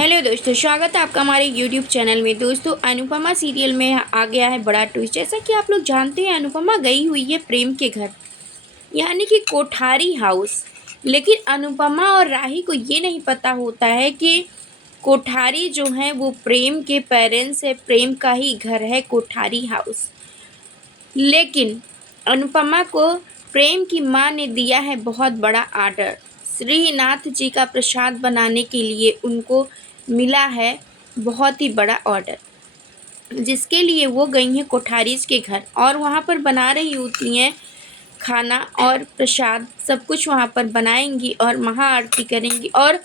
Hello दोस्तों, स्वागत है आपका हमारे यूट्यूब चैनल में। दोस्तों, अनुपमा सीरियल में आ गया है बड़ा ट्विस्ट। जैसा कि आप लोग जानते हैं, अनुपमा गई हुई है प्रेम के घर, यानी कि कोठारी हाउस। लेकिन अनुपमा और राही को ये नहीं पता होता है कि कोठारी जो है वो प्रेम के पेरेंट्स है, प्रेम का ही घर है कोठारी हाउस। लेकिन अनुपमा को प्रेम की माँ ने दिया है बहुत बड़ा आर्डर। श्रीनाथ जी का प्रसाद बनाने के लिए उनको मिला है बहुत ही बड़ा ऑर्डर, जिसके लिए वो गई हैं कोठारीज के घर और वहाँ पर बना रही होती हैं खाना और प्रसाद। सब कुछ वहाँ पर बनाएंगी और महाआरती करेंगी। और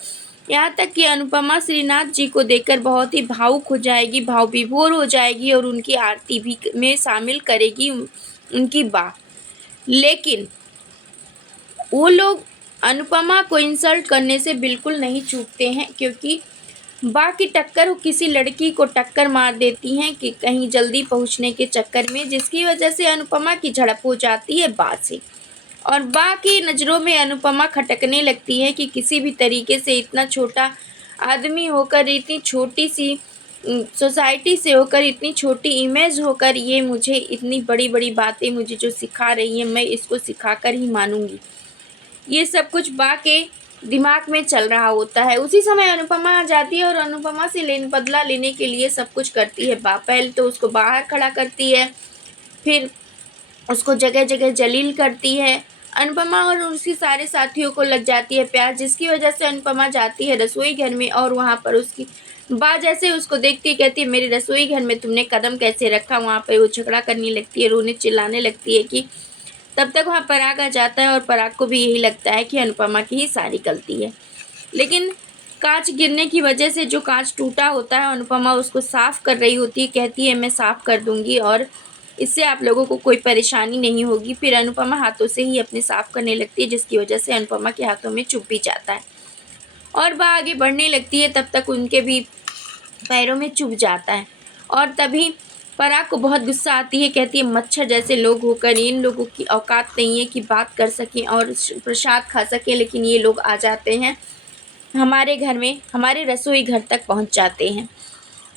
यहाँ तक कि अनुपमा श्रीनाथ जी को देखकर बहुत ही भावुक हो जाएगी, भाव विभोर हो जाएगी और उनकी आरती भी में शामिल करेगी उनकी बा। लेकिन वो लोग अनुपमा को इंसल्ट करने से बिल्कुल नहीं चूकते हैं, क्योंकि बा की टक्कर वो किसी लड़की को टक्कर मार देती हैं कि कहीं जल्दी पहुंचने के चक्कर में, जिसकी वजह से अनुपमा की झड़प हो जाती है बा से। और बा की नज़रों में अनुपमा खटकने लगती है कि किसी भी तरीके से इतना छोटा आदमी होकर, इतनी छोटी सी सोसाइटी से होकर, इतनी छोटी इमेज होकर, ये मुझे इतनी बड़ी बड़ी बातें मुझे जो सिखा रही है, मैं इसको सिखाकर ही मानूंगी। ये सब कुछ बा के दिमाग में चल रहा होता है। उसी समय अनुपमा आ जाती है और अनुपमा से बदला लेने के लिए सब कुछ करती है बा। पहले तो उसको बाहर खड़ा करती है, फिर उसको जगह जगह जलील करती है। अनुपमा और उसके सारे साथियों को लग जाती है प्यास, जिसकी वजह से अनुपमा जाती है रसोई घर में और वहाँ पर उसकी बा जैसे उसको देखती है कहती है, मेरे रसोई घर में तुमने कदम कैसे रखा। वहाँ पर वो झगड़ा करने लगती है, रोने चिल्लाने लगती है कि तब तक वहाँ पराग आ जाता है और पराग को भी यही लगता है कि अनुपमा की ही सारी गलती है। लेकिन कांच गिरने की वजह से जो कांच टूटा होता है, अनुपमा उसको साफ़ कर रही होती है, कहती है मैं साफ़ कर दूंगी और इससे आप लोगों को कोई परेशानी नहीं होगी। फिर अनुपमा हाथों से ही अपने साफ़ करने लगती है, जिसकी वजह से अनुपमा के हाथों में चुभ भी जाता है और वह आगे बढ़ने लगती है। तब तक उनके भी पैरों में चुभ जाता है और तभी पराग को बहुत गुस्सा आती है, कहती है मच्छर जैसे लोग होकर इन लोगों की औकात नहीं है कि बात कर सकें और प्रसाद खा सकें, लेकिन ये लोग आ जाते हैं हमारे घर में, हमारे रसोई घर तक पहुंच जाते हैं।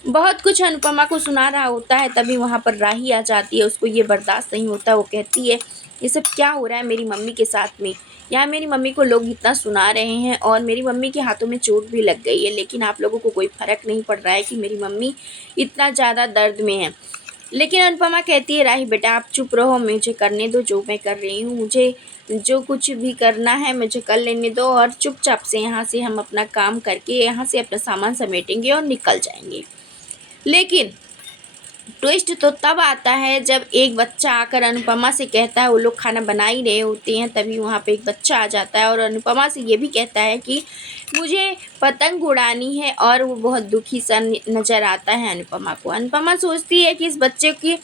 बहुत कुछ अनुपमा को सुना रहा होता है, तभी वहाँ पर राही आ जाती है। उसको ये बर्दाश्त नहीं होता, वो कहती है ये सब क्या हो रहा है मेरी मम्मी के साथ में। यहाँ मेरी मम्मी को लोग इतना सुना रहे हैं और मेरी मम्मी के हाथों में चोट भी लग गई है, लेकिन आप लोगों को कोई फ़र्क नहीं पड़ रहा है कि मेरी मम्मी इतना ज़्यादा दर्द में है। लेकिन अनुपमा कहती है राही बेटा आप चुप रहो, मुझे करने दो जो मैं कर रही हूँ, मुझे जो कुछ भी करना है मुझे कर लेने दो और चुपचाप से यहाँ से हम अपना काम करके यहाँ से अपना सामान समेटेंगे और निकल जाएंगे। लेकिन ट्विस्ट तो तब आता है जब एक बच्चा आकर अनुपमा से कहता है, वो लोग खाना बना ही रहे होते हैं, तभी वहाँ पे एक बच्चा आ जाता है और अनुपमा से ये भी कहता है कि मुझे पतंग उड़ानी है और वो बहुत दुखी सा नज़र आता है अनुपमा को। अनुपमा सोचती है कि इस बच्चे की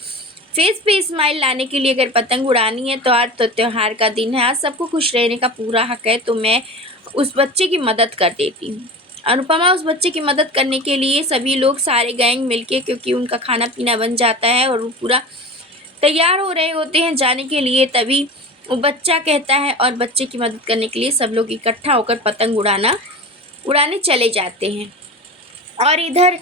फेस पे स्माइल लाने के लिए अगर पतंग उड़ानी है तो आज तो त्यौहार का दिन है, आज सबको खुश रहने का पूरा हक है, तो मैं उस बच्चे की मदद कर देती हूँ। अनुपमा उस बच्चे की मदद करने के लिए सभी लोग सारे गैंग मिलके, क्योंकि उनका खाना पीना बन जाता है और वो पूरा तैयार हो रहे होते हैं जाने के लिए, तभी वो बच्चा कहता है और बच्चे की मदद करने के लिए सब लोग इकट्ठा होकर पतंग उड़ाने चले जाते हैं। और इधर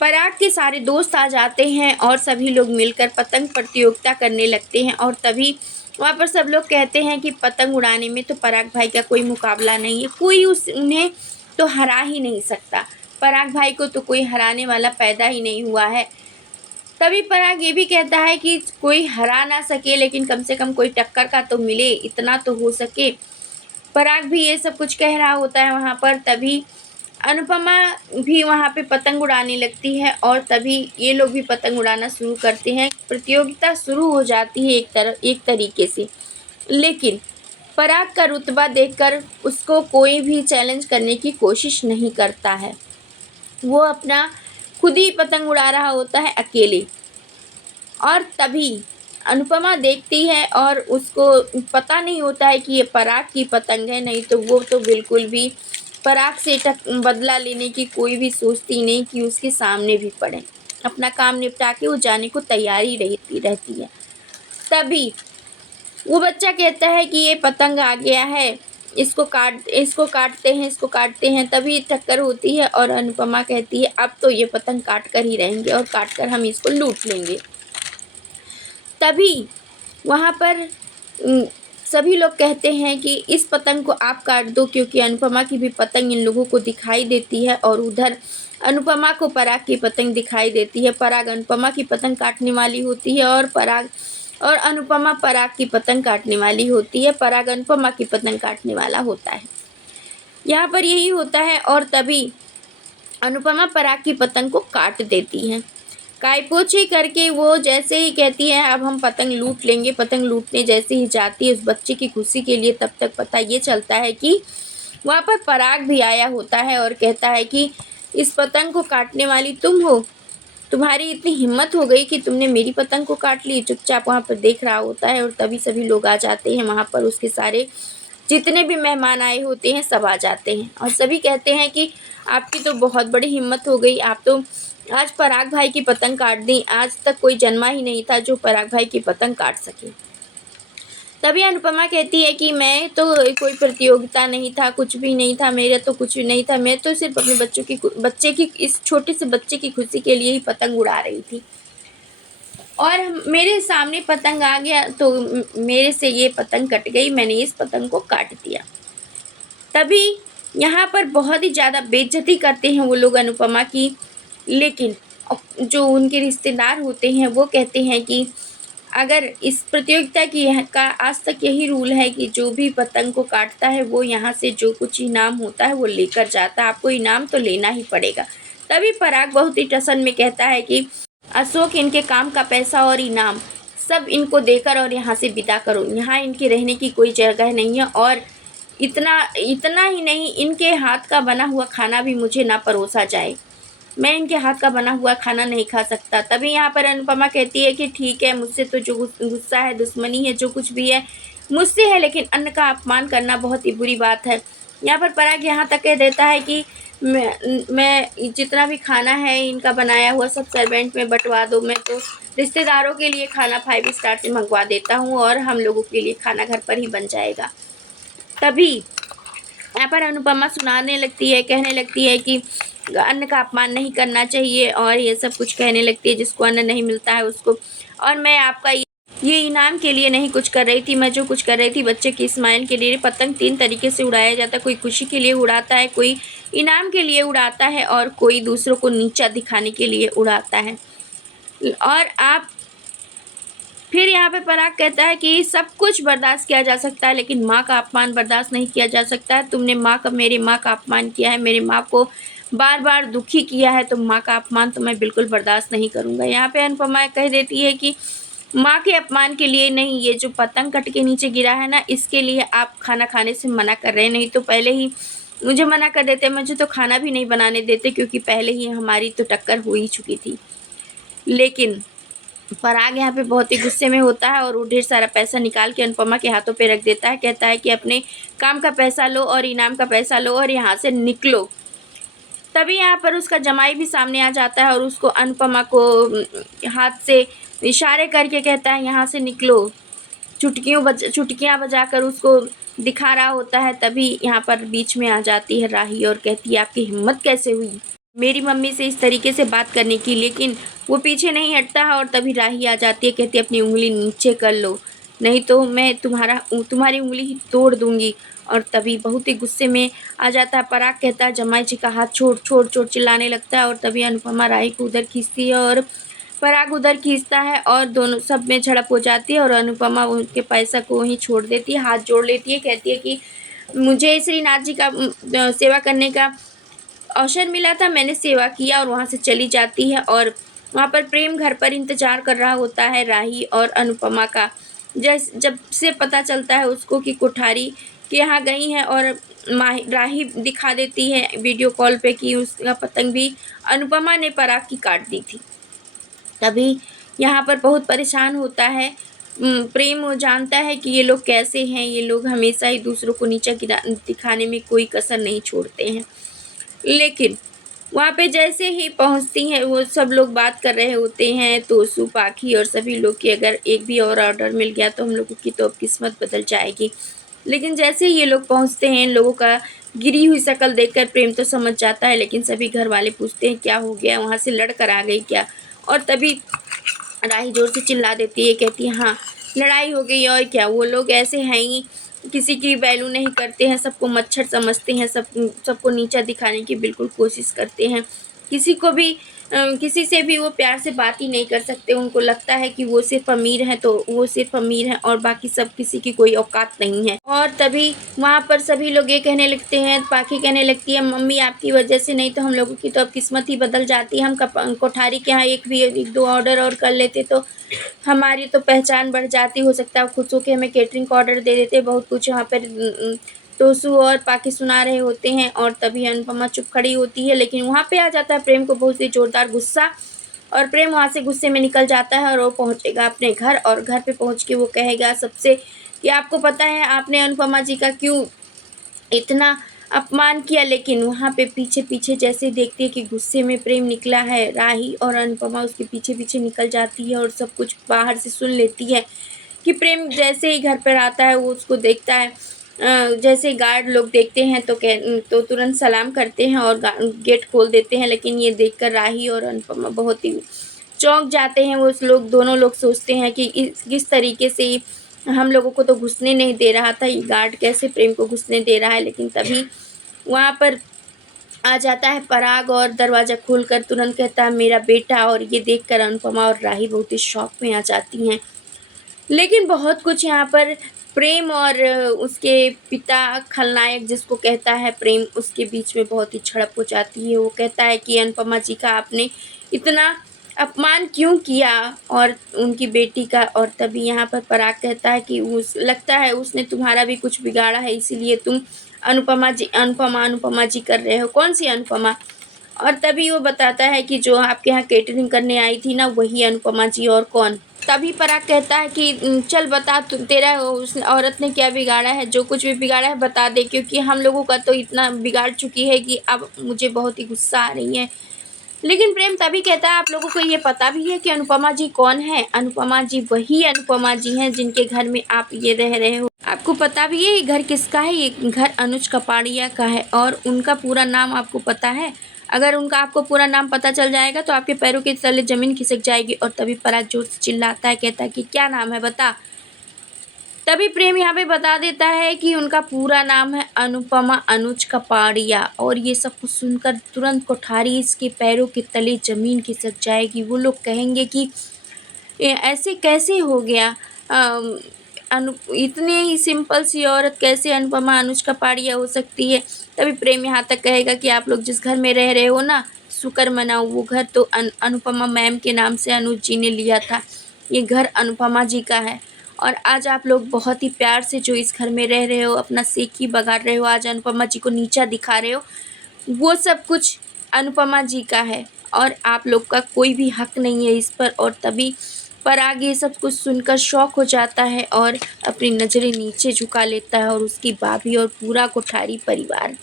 पराग के सारे दोस्त आ जाते हैं और सभी लोग मिलकर पतंग प्रतियोगिता करने लगते हैं और तभी वहाँ पर सब लोग कहते हैं कि पतंग उड़ाने में तो पराग भाई का कोई मुकाबला नहीं है, कोई उन्हें तो हरा ही नहीं सकता, पराग भाई को तो कोई हराने वाला पैदा ही नहीं हुआ है। तभी पराग ये भी कहता है कि कोई हरा ना सके लेकिन कम से कम कोई टक्कर का तो मिले, इतना तो हो सके। पराग भी ये सब कुछ कह रहा होता है वहाँ पर, तभी अनुपमा भी वहाँ पे पतंग उड़ाने लगती है और तभी ये लोग भी पतंग उड़ाना शुरू करते हैं। प्रतियोगिता शुरू हो जाती है एक तरीके से। लेकिन पराग का रुतबा देखकर उसको कोई भी चैलेंज करने की कोशिश नहीं करता है, वो अपना खुद ही पतंग उड़ा रहा होता है अकेले। और तभी अनुपमा देखती है और उसको पता नहीं होता है कि ये पराग की पतंग है, नहीं तो वो तो बिल्कुल भी पराग से बदला लेने की कोई भी सोचती नहीं कि उसके सामने भी पड़े। अपना काम निपटा के वो जाने को तैयारी रहती है। तभी वो बच्चा कहता है कि ये पतंग आ गया है इसको काटते हैं, तभी टक्कर होती है और अनुपमा कहती है अब तो ये पतंग काट कर ही रहेंगे और काट कर हम इसको लूट लेंगे। तभी वहाँ पर सभी लोग कहते हैं कि इस पतंग को आप काट दो, क्योंकि अनुपमा की भी पतंग इन लोगों को दिखाई देती है और उधर अनुपमा को पराग की पतंग दिखाई देती है। पराग अनुपमा की पतंग काटने वाली होती है और अनुपमा पराग की पतंग काटने वाली होती है। पराग अनुपमा की पतंग काटने वाला होता है। यहाँ पर यही होता है और तभी अनुपमा पराग की पतंग को काट देती है। कायपोछी करके वो जैसे ही कहती है अब हम पतंग लूट लेंगे, पतंग लूटने जैसे ही जाती है उस बच्चे की खुशी के लिए, तब तक पता ये चलता है कि वहाँ पर पराग भी आया होता है और कहता है कि इस पतंग को काटने वाली तुम हो, तुम्हारी इतनी हिम्मत हो गई कि तुमने मेरी पतंग को काट ली। चुपचाप वहाँ पर देख रहा होता है और तभी सभी लोग आ जाते हैं। वहाँ पर उसके सारे जितने भी मेहमान आए होते हैं सब आ जाते हैं और सभी कहते हैं कि आपकी तो बहुत बड़ी हिम्मत हो गई, आप तो आज पराग भाई की पतंग काट दी। आज तक कोई जन्मा ही नहीं था जो पराग भाई की पतंग काट सके। तभी अनुपमा कहती है कि मैं तो कोई प्रतियोगिता नहीं था, कुछ भी नहीं था, मेरा तो कुछ भी नहीं था, मैं तो सिर्फ अपने बच्चे की इस छोटे से बच्चे की खुशी के लिए ही पतंग उड़ा रही थी और मेरे सामने पतंग आ गया तो मेरे से ये पतंग कट गई, मैंने इस पतंग को काट दिया। तभी यहाँ पर बहुत ही ज़्यादा बेइज्जती करते हैं वो लोग अनुपमा की, लेकिन जो उनके रिश्तेदार होते हैं वो कहते हैं कि अगर इस प्रतियोगिता का आज तक यही रूल है कि जो भी पतंग को काटता है वो यहाँ से जो कुछ इनाम होता है वो लेकर जाता है, आपको इनाम तो लेना ही पड़ेगा। तभी पराग बहुत ही टसन में कहता है कि अशोक, इनके काम का पैसा और इनाम सब इनको देकर और यहाँ से विदा करो, यहाँ इनके रहने की कोई जगह नहीं है और इतना ही नहीं, इनके हाथ का बना हुआ खाना भी मुझे ना परोसा जाए, मैं इनके हाथ का बना हुआ खाना नहीं खा सकता। तभी यहाँ पर अनुपमा कहती है कि ठीक है, मुझसे तो जो गुस्सा है, दुश्मनी है, जो कुछ भी है मुझसे है, लेकिन अन्न का अपमान करना बहुत ही बुरी बात है। यहाँ पर पराग यहाँ तक कह देता है कि मैं जितना भी खाना है इनका बनाया हुआ सब सर्वेंट में बंटवा दो, मैं तो रिश्तेदारों के लिए खाना 5 स्टार से मंगवा देता हूँ और हम लोगों के लिए खाना घर पर ही बन जाएगा। तभी यहाँ पर अनुपमा सुनाने लगती है, कहने लगती है कि अन्न का अपमान नहीं करना चाहिए और ये सब कुछ कहने लगती है, जिसको अन्न नहीं मिलता है उसको, और मैं आपका ये इनाम के लिए नहीं कुछ कर रही थी, मैं जो कुछ कर रही थी बच्चे की स्माइल के लिए। पतंग 3 तरीके से उड़ाया जाता है, कोई खुशी के लिए उड़ाता है, कोई इनाम के लिए उड़ाता है और कोई दूसरों को नीचा दिखाने के लिए उड़ाता है। और आप फिर यहाँ पे पराग कहता है कि सब कुछ बर्दाश्त किया जा सकता है लेकिन माँ का अपमान बर्दाश्त नहीं किया जा सकता है। तुमने मेरी माँ का अपमान किया है, मेरी माँ को बार बार दुखी किया है, तो माँ का अपमान तो मैं बिल्कुल बर्दाश्त नहीं करूँगा। यहाँ पे अनुपमा कह देती है कि माँ के अपमान के लिए नहीं, ये जो पतंग कट के नीचे गिरा है ना, इसके लिए आप खाना खाने से मना कर रहे हैं, नहीं तो पहले ही मुझे मना कर देते, मुझे तो खाना भी नहीं बनाने देते, क्योंकि पहले ही हमारी तो टक्कर हो ही चुकी थी। लेकिन पराग यहाँ पे बहुत ही गुस्से में होता है और वो ढेर सारा पैसा निकाल के अनुपमा के हाथों पे रख देता है। कहता है कि अपने काम का पैसा लो और इनाम का पैसा लो और यहाँ से निकलो। तभी यहाँ पर उसका जमाई भी सामने आ जाता है और उसको अनुपमा को हाथ से इशारे करके कहता है यहाँ से निकलो, चुटकियाँ बजाकर उसको दिखा रहा होता है। तभी यहाँ पर बीच में आ जाती है राही और कहती है आपकी हिम्मत कैसे हुई मेरी मम्मी से इस तरीके से बात करने की, लेकिन वो पीछे नहीं हटता है और तभी राही आ जाती है, कहती है अपनी उंगली नीचे कर लो, नहीं तो मैं तुम्हारी उंगली ही तोड़ दूंगी। और तभी बहुत ही गुस्से में आ जाता है पराग, कहता है जमाई जी का हाथ छोड़ छोड़ छोड़ चिल्लाने लगता है और तभी अनुपमा राही को उधर खींचती है और पराग उधर खींचता है और दोनों सब में झड़प हो जाती है और अनुपमा उनके पैसा को वहीं छोड़ देती है, हाथ जोड़ लेती है, कहती है कि मुझे श्रीनाथ जी का सेवा करने का अवसर मिला था, मैंने सेवा किया, और वहाँ से चली जाती है। और वहाँ पर प्रेम घर पर इंतज़ार कर रहा होता है राही और अनुपमा का। जब से पता चलता है उसको कि कोठारी के यहाँ गई है और राही दिखा देती है वीडियो कॉल पे कि उसका पतंग भी अनुपमा ने पराग की काट दी थी। तभी यहाँ पर बहुत परेशान होता है प्रेम। वो जानता है कि ये लोग कैसे हैं, ये लोग हमेशा ही दूसरों को नीचा दिखाने में कोई कसर नहीं छोड़ते हैं। लेकिन वहाँ पे जैसे ही पहुँचती हैं वो सब लोग बात कर रहे होते हैं, तो पाखी और सभी लोग की अगर एक भी और ऑर्डर मिल गया तो हम लोगों की तो अब किस्मत बदल जाएगी। लेकिन जैसे ही ये लोग पहुंचते हैं, इन लोगों का गिरी हुई शक्ल देखकर प्रेम तो समझ जाता है, लेकिन सभी घर वाले पूछते हैं क्या हो गया, वहाँ से लड़ कर आ गई क्या। और तभी राही ज़ोर से चिल्ला देती है, कहती है हाँ लड़ाई हो गई और क्या। वो लोग ऐसे हैं ही, किसी की वैल्यू नहीं करते हैं, सबको मच्छर समझते हैं, सबको नीचा दिखाने की बिल्कुल कोशिश करते हैं। किसी को भी किसी से भी वो प्यार से बात ही नहीं कर सकते। उनको लगता है कि वो सिर्फ अमीर हैं तो वो सिर्फ अमीर हैं और बाकी सब किसी की कोई औकात नहीं है। और तभी वहाँ पर सभी लोग ये कहने लगते हैं, पाखी कहने लगती है मम्मी आपकी वजह से नहीं तो हम लोगों की तो अब किस्मत ही बदल जाती। हम कोठारी के यहाँ एक दो ऑर्डर और कर लेते तो हमारी तो पहचान बढ़ जाती। हो सकता है खुश होकर हमें केटरिंग का ऑर्डर दे देते। बहुत कुछ यहाँ पर टोसू और पाखी सुना रहे होते हैं और तभी अनुपमा चुप खड़ी होती है। लेकिन वहाँ पे आ जाता है प्रेम को बहुत ही ज़ोरदार गुस्सा और प्रेम वहाँ से गुस्से में निकल जाता है और वो पहुँचेगा अपने घर। और घर पे पहुँच के वो कहेगा सबसे कि आपको पता है आपने अनुपमा जी का क्यों इतना अपमान किया। लेकिन वहाँ पे पीछे पीछे जैसे देखती है कि गुस्से में प्रेम निकला है, राही और अनुपमा उसके पीछे पीछे निकल जाती है और सब कुछ बाहर से सुन लेती है कि प्रेम जैसे ही घर पर आता है वो उसको देखता है। जैसे गार्ड लोग देखते हैं तो तुरंत सलाम करते हैं और गेट खोल देते हैं। लेकिन ये देखकर राही और अनुपमा बहुत ही चौंक जाते हैं। वो लोग दोनों लोग सोचते हैं कि किस तरीके से हम लोगों को तो घुसने नहीं दे रहा था, ये गार्ड कैसे प्रेम को घुसने दे रहा है। लेकिन तभी वहाँ पर आ जाता है पराग और दरवाज़ा खोलकर तुरंत कहता है मेरा बेटा। और ये देखकर अनुपमा और राही बहुत ही शॉक में आ जाती हैं। लेकिन बहुत कुछ यहाँ पर प्रेम और उसके पिता खलनायक जिसको कहता है प्रेम, उसके बीच में बहुत ही झड़प हो जाती है। वो कहता है कि अनुपमा जी का आपने इतना अपमान क्यों किया और उनकी बेटी का। और तभी यहाँ पर पराग कहता है कि लगता है उसने तुम्हारा भी कुछ बिगाड़ा है, इसीलिए तुम अनुपमा अनुपमा जी कर रहे हो। कौन सी अनुपमा। और तभी वो बताता है कि जो आपके यहाँ केटरिंग करने आई थी ना वही अनुपमा जी, और कौन। तभी पराग कहता है कि चल बता तेरा उस औरत ने क्या बिगाड़ा है, जो कुछ भी बिगाड़ा है बता दे, क्योंकि हम लोगों का तो इतना बिगाड़ चुकी है कि अब मुझे बहुत ही गुस्सा आ रही है। लेकिन प्रेम तभी कहता है आप लोगों को ये पता भी है कि अनुपमा जी कौन है। अनुपमा जी वही अनुपमा जी हैं जिनके घर में आप ये रह रहे हो। आपको पता भी है ये घर किसका है, ये घर अनुज कपाड़िया का है। और उनका पूरा नाम आपको पता है। अगर उनका आपको पूरा नाम पता चल जाएगा तो आपके पैरों के तले ज़मीन खिसक जाएगी। और तभी पराग जोर से चिल्लाता है, कहता है कि क्या नाम है बता। तभी प्रेम यहाँ पे बता देता है कि उनका पूरा नाम है अनुपमा अनुज कपाड़िया। और ये सब कुछ सुनकर तुरंत कोठारी इसके पैरों के तले ज़मीन खिसक जाएगी। वो लोग कहेंगे कि ऐसे कैसे हो गया, इतने ही सिंपल सी औरत कैसे अनुपमा अनुज कपाड़िया हो सकती है। तभी प्रेम यहाँ तक कहेगा कि आप लोग जिस घर में रह रहे हो ना, शुक्र मनाओ, वो घर तो अनुपमा मैम के नाम से अनुज जी ने लिया था। ये घर अनुपमा जी का है और आज आप लोग बहुत ही प्यार से जो इस घर में रह रहे हो, अपना सेकी बगाड़ रहे हो, आज अनुपमा जी को नीचा दिखा रहे हो, वो सब कुछ अनुपमा जी का है और आप लोग का कोई भी हक नहीं है इस पर। और तभी पराग ये सब कुछ सुनकर शॉक हो जाता है और अपनी नज़रें नीचे झुका लेता है और उसकी भाभी और पूरा कोठारी परिवार।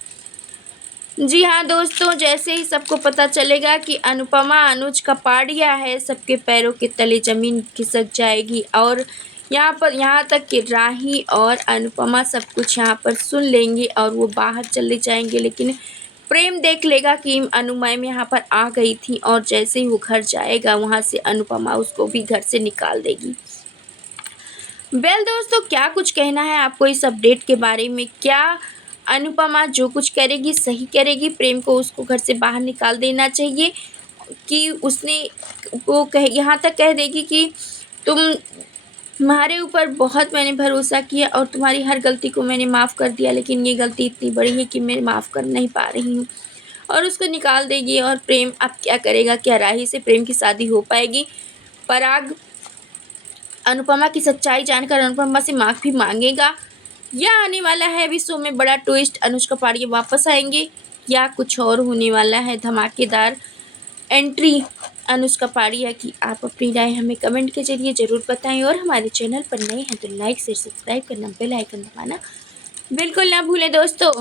जी हाँ दोस्तों, जैसे ही सबको पता चलेगा कि अनुपमा अनुज कपाड़िया है, सबके पैरों के तले ज़मीन खिसक जाएगी। और यहाँ तक कि राही और अनुपमा सब कुछ यहाँ पर सुन लेंगे और वो बाहर चले जाएंगे। लेकिन प्रेम देख लेगा कि अनु मैम यहाँ पर आ गई थी और जैसे ही वो घर जाएगा वहाँ से अनुपमा उसको भी घर से निकाल देगी। दोस्तों, क्या कुछ कहना है आपको इस अपडेट के बारे में। क्या अनुपमा जो कुछ करेगी सही करेगी, प्रेम को उसको घर से बाहर निकाल देना चाहिए, कि उसने वो यहाँ तक कह देगी कि तुम्हारे ऊपर बहुत मैंने भरोसा किया और तुम्हारी हर गलती को मैंने माफ़ कर दिया, लेकिन ये गलती इतनी बड़ी है कि मैं माफ़ कर नहीं पा रही हूँ, और उसको निकाल देगी। और प्रेम अब क्या करेगा, क्या राही से प्रेम की शादी हो पाएगी। पराग अनुपमा की सच्चाई जानकर अनुपमा से माफ़ी मांगेगा, या आने वाला है अभी शो में बड़ा ट्विस्ट, अनुज कपाड़िया वापस आएंगे, या कुछ और होने वाला है धमाकेदार एंट्री अनुज कपाड़िया की। आप अपनी राय हमें कमेंट के जरिए ज़रूर बताएं और हमारे चैनल पर नए हैं तो लाइक शेयर सब्सक्राइब करना, बेल आइकन दबाना बिल्कुल ना भूलें दोस्तों।